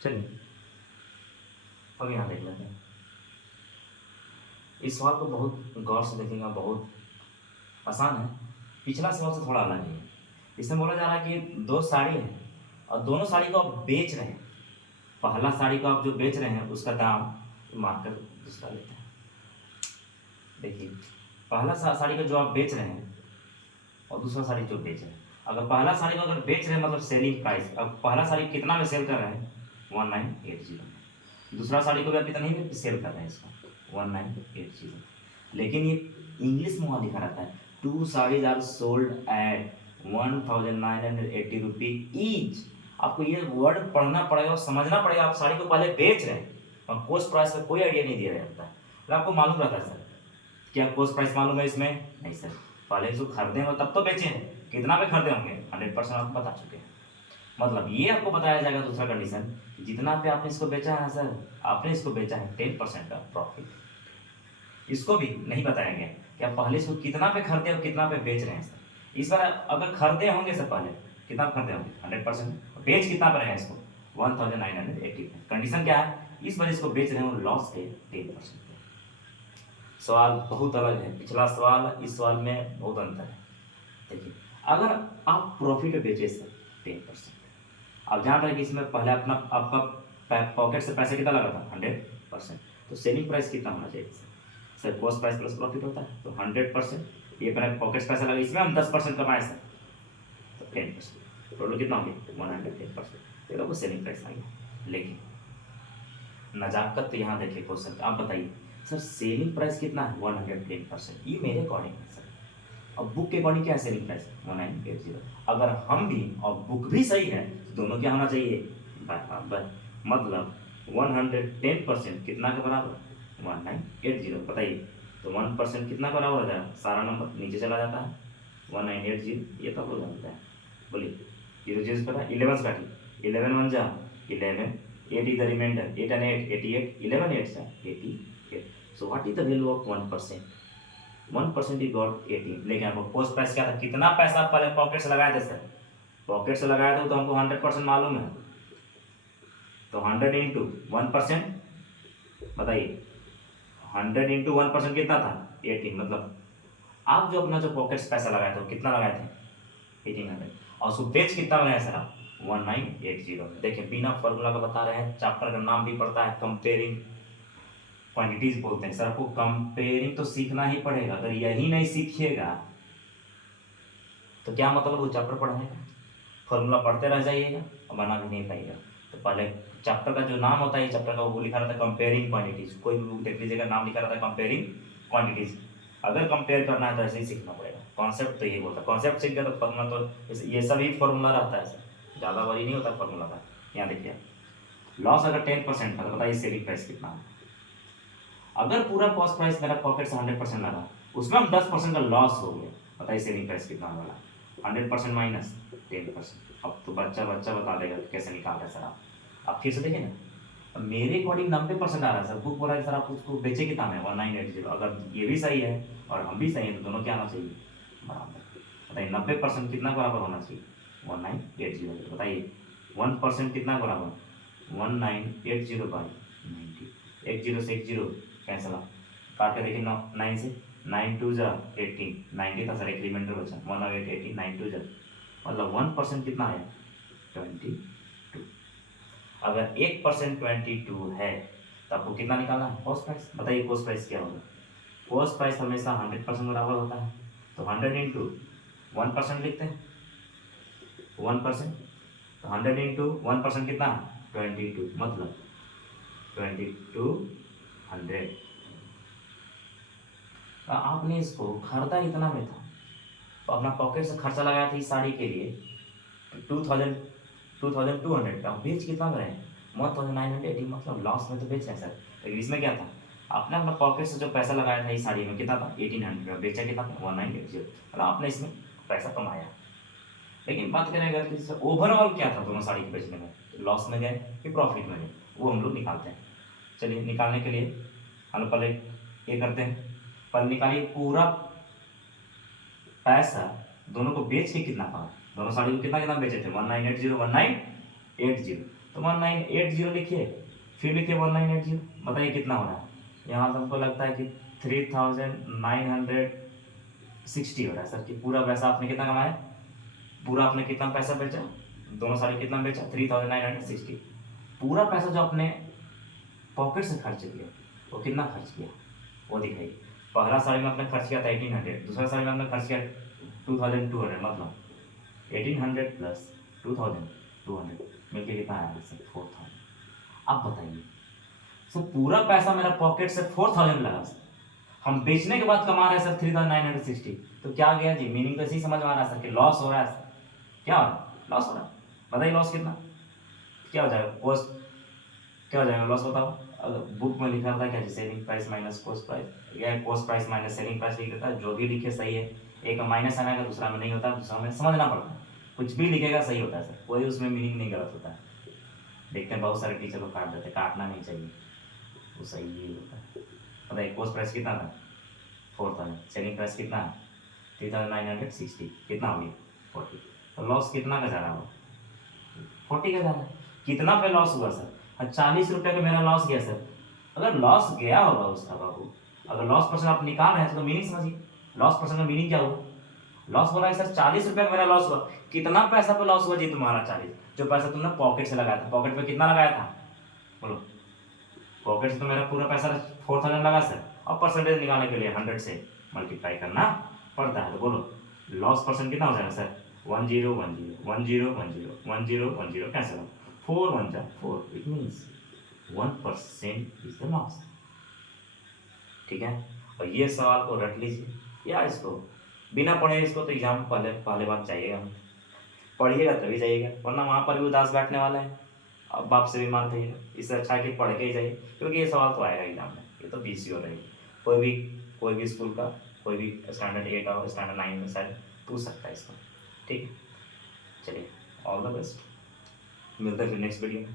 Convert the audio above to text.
चलिए अब यहाँ देख लेते हैं। इस सवाल को बहुत गौर से देखेंगे, बहुत आसान है। पिछला सवाल से थोड़ा अलग है। इसमें बोला जा रहा है कि दो साड़ी है और दोनों साड़ी को आप बेच रहे हैं। पहला साड़ी को आप जो बेच रहे हैं उसका दाम मार्कर दूसरा लेते हैं। देखिए पहला साड़ी को जो आप बेच रहे हैं और दूसरा साड़ी जो बेच रहे हैं, अगर पहला साड़ी को अगर बेच रहे हैं मतलब सेलिंग प्राइस, अब पहला साड़ी कितना में सेल कर रहे हैं 1980 में, दूसरा साड़ी को भी आप कितना ही में सेल कर रहे हैं इसको 1980, लेकिन ये इंग्लिश में वहाँ लिखा रहता है 2 saris are sold at 1980 rupee each. आपको ये वर्ड पढ़ना पड़ेगा और समझना पड़ेगा। आप साड़ी को पहले बेच रहे हैं और कॉस्ट प्राइस का कोई आइडिया नहीं दिया जाता है। तो आपको मालूम रहता है सर, क्या कॉस्ट प्राइस मालूम है इसमें? नहीं सर, पहले इसको खरीदे हो तब तो बेचे हैं। कितना पे खरीदे होंगे 100% आपको बता चुके हैं। मतलब ये आपको बताया जाएगा दूसरा कंडीशन, जितना पे आपने इसको बेचा है सर, आपने इसको बेचा है 10% का प्रॉफिट। इसको भी नहीं बताया गया कि आप पहले इसको कितना पे खरीदे और कितना पे बेच रहे हैं सर। इस बार अगर खरीदे होंगे सर, पहले कितना खरीदे होंगे 100%, बेच कितना पर है इसको 1980 पे। कंडीशन क्या है, इस बार इसको बेच रहे हैं लॉस के 10%। सवाल बहुत अलग है, पिछला सवाल इस सवाल में बहुत अंतर है। देखिए अगर आप प्रॉफिट पे बेचे सर 10%, आप जान रहे हैं कि इसमें पहले अपना आपका पॉकेट से पैसा कितना लगा था 100%, तो सेलिंग प्राइस कितना होना चाहिए sir? Cost price plus profit होता है, तो 100%। ये अपने पॉकेट से पैसा लगा, इसमें हम 10% कमाए सर, तो 10%, टोटल कितना हो गया 110%, ये तो सेलिंग प्राइस आ गया। लेकिन नजाकत तो यहाँ देखिए क्वेश्चन, आप बताइए सर सेलिंग प्राइस कितना है 110%, ये मेरे अकॉर्डिंग है सर। अब बुक के अकॉर्डिंग क्या है सेलिंग प्राइस 1980। अगर हम भी और बुक भी सही है तो दोनों क्या होना चाहिए बराबर, मतलब 110% कितना के बराबर 1980। बताइए तो 1% कितना बराबर हो जाएगा, सारा नंबर नीचे चला जाता है 1980, ये तो हो जाता है। बोलिए 0 0 पता 11 काटिए, 11 1 जा 11, 8 is the remainder, 8 and 8 88, 11 8 are 88। so what is the value of 1%? 1% is got 18। लेकिन आपको कॉस्ट प्राइस क्या था, कितना पैसा आप पहले पॉकेट से लगाए थे सर? पॉकेट से लगाए थे तो हमको 100% मालूम है, तो 100 इंटू 1%, बताइए 100 इंटू 1% कितना था 18। मतलब आप जो अपना जो पॉकेट से पैसा लगाए थे कितना लगाए थे 1800, और उसको बेच कितना लगाया सर आप 1980। देखिए बिना फॉर्मूला का बता रहे हैं, चैप्टर का नाम भी पड़ता है कंपेयरिंग क्वांटिटीज बोलते हैं सर। आपको कंपेयरिंग तो सीखना ही पड़ेगा, अगर यही नहीं सीखिएगा तो क्या मतलब वो चैप्टर पढ़ने का? फॉर्मूला पढ़ते रह जाइएगा और बना भी नहीं पाइएगा। तो पहले चैप्टर का जो नाम होता है चैप्टर का, वो लिखा रहता है कंपेयरिंग क्वांटिटीज। कोई भी बुक देख लीजिएगा नाम लिखा रहता है कंपेयरिंग क्वांटिटीज। अगर कंपेयर करना है तो ऐसे ही सीखना पड़ेगा। कॉन्सेप्ट तो यही बोलता है, कॉन्सेप्ट सीख गया तो फॉर्मूला तो ये सभी फॉर्मूला रहता है सर, ज़्यादा बड़ी नहीं होता फॉर्मूला का। यहाँ देखिए लॉस अगर 10% था तो बताइए सेलिंग प्राइस कितना है? अगर पूरा कॉस्ट प्राइस मेरा पॉकेट से 100% लगा, उसमें हम 10% का लॉस हो गया, बताइए सेलिंग प्राइस कितना वाला? 100% माइनस 10%। अब तो बच्चा बता देगा कैसे निकाल रहे हैं सर आप फिर से देखिए ना। अब मेरे अकॉर्डिंग 90% आ रहा है सर, बुक बोला है सर आप उसको बेचे कितना में 1980। अगर ये भी सही है और हम भी सही है तो दोनों क्या आना चाहिए बराबर। बताइए 90% कितना बराबर होना चाहिए 1980। बताइए 1% कितना बराबर 1980 बाई 90। एक जीरो से एक जीरो कैंसिल, काट के देखिए 9 से 9 2 जा 18, 90 था सर, एक रिमाइंडर बचा 108 18 9 2 जा, मतलब 1% कितना है 22। अगर 1% 22 है तो आपको कितना निकालना है कॉस्ट प्राइस? बताइए कॉस्ट प्राइस क्या होगा? कॉस्ट प्राइस हमेशा 100% बराबर होता है, तो 100 इंटू 1% लिखते हैं 1%, तो 100 इंटू 1% कितना 22, मतलब 2200। आपने इसको खरीदा इतना में था तो अपना पॉकेट से खर्चा लगाया था इस साड़ी के लिए 2200 का, बेच कितना में 1980, मतलब लॉस में तो बेच रहे हैं सर। लेकिन इसमें क्या था, आपने अपना पॉकेट से जो पैसा लगाया था इस साड़ी में कितना था 1800, बेचा कितना था 1980, मतलब आपने इसमें पैसा कमाया। लेकिन बात करें अगर कि ओवरऑल क्या था दोनों साड़ी के बेचने में, लॉस में गए कि प्रॉफिट में गए, वो हम लोग निकालते हैं। चलिए निकालने के लिए हम लोग पहले ये करते हैं, पहले निकालिए पूरा पैसा दोनों को बेच के कितना पाया, दोनों साड़ी को कितना कितना बेचे थे 1980 1980, तो 1980 लिखिए, फिर लिखिए 1980, बताइए कितना हो रहा है। यहाँ तो हमको लगता है कि 3960 हो रहा है सर, कि पूरा पैसा आपने कितना कमाया, पूरा आपने कितना पैसा बेचा, दोनों साड़ी कितना बेचा, 3960। पूरा पैसा जो आपने पॉकेट से खर्च किया वो कितना खर्च किया वो दिखाइए। पहला साड़ी में आपने खर्च किया था 1800, दूसरा साड़ी में आपने खर्च किया 2200, मतलब 1800 प्लस 2200 मिलके कितना आया सर, 4000। अब बताइए सर, पूरा पैसा मेरा पॉकेट से 4000 लगा सर, हम बेचने के बाद कमा रहे हैं सर 3960, तो क्या गया जी, मीनिंग तो इसी समझ में आ रहा है सर कि लॉस हो रहा है सर। क्या हो रहा है, लॉस हो रहा है। बताइए लॉस कितना, क्या हो जाएगा, कॉस्ट क्या हो जाएगा लॉस, बताओ। अगर बुक में लिखा था क्या, selling price minus cost price, या cost price minus selling price लिख देता है, जो भी लिखे सही है। एक में माइनस आना है, दूसरा में नहीं होता, दूसरा में समझना पड़ता है। कुछ भी लिखेगा सही होता है सर, कोई उसमें मीनिंग नहीं गलत होता है। देखते हैं बहुत सारे टीचर को काट देते हैं, काटना नहीं चाहिए, वो सही ही होता है। बताइए कॉस्ट प्राइस कितना था, 4000, सेलिंग प्राइस कितना है 3960, कितना हो गया 40, तो लॉस कितना का जा रहा होगा, 40 का जा रहा है। कितना पे लॉस हुआ सर, 40 रुपये का मेरा लॉस गया सर। अगर लॉस गया होगा उसका बाबू, अगर लॉस परसेंट आप निकाल रहे हैं तो मीनिंग समझिए, लॉस परसेंट का मीनिंग क्या हुआ, लॉस हो रहा है सर 40 रुपये का मेरा लॉस हुआ। कितना पैसा पे लॉस हुआ जी तुम्हारा, 40, जो पैसा तुमने पॉकेट से लगाया था, पॉकेट पे कितना लगाया था बोलो, पॉकेट से तो मेरा पूरा पैसा 4000 लगा सर, और परसेंटेज निकालने के लिए 100 से मल्टीप्लाई करना पड़ता है, तो बोलो लॉस परसेंट कितना हो जाएगा सर, 1010 कैसे हो, 4 1 जा 4, it means 1% is the loss. ठीक है, और ये सवाल को रट लीजिए या इसको बिना पढ़े, इसको तो एग्जाम पहले पहले बार चाहिएगा, पढ़िएगा तभी जाइएगा, वरना वहाँ पर भी उदास बैठने वाला है, अब बाप से भी मार खाइएगा। इससे अच्छा है कि पढ़ के ही जाइए, क्योंकि ये सवाल तो आएगा एग्जाम में, ये तो BC हो रही है। कोई भी स्कूल का, कोई भी स्टैंडर्ड 8 और स्टैंडर्ड 9 में शायद पूछ सकता है इसको। ठीक है, चलिए ऑल द बेस्ट, मिलते हैं फिर नेक्स्ट वीडियो में।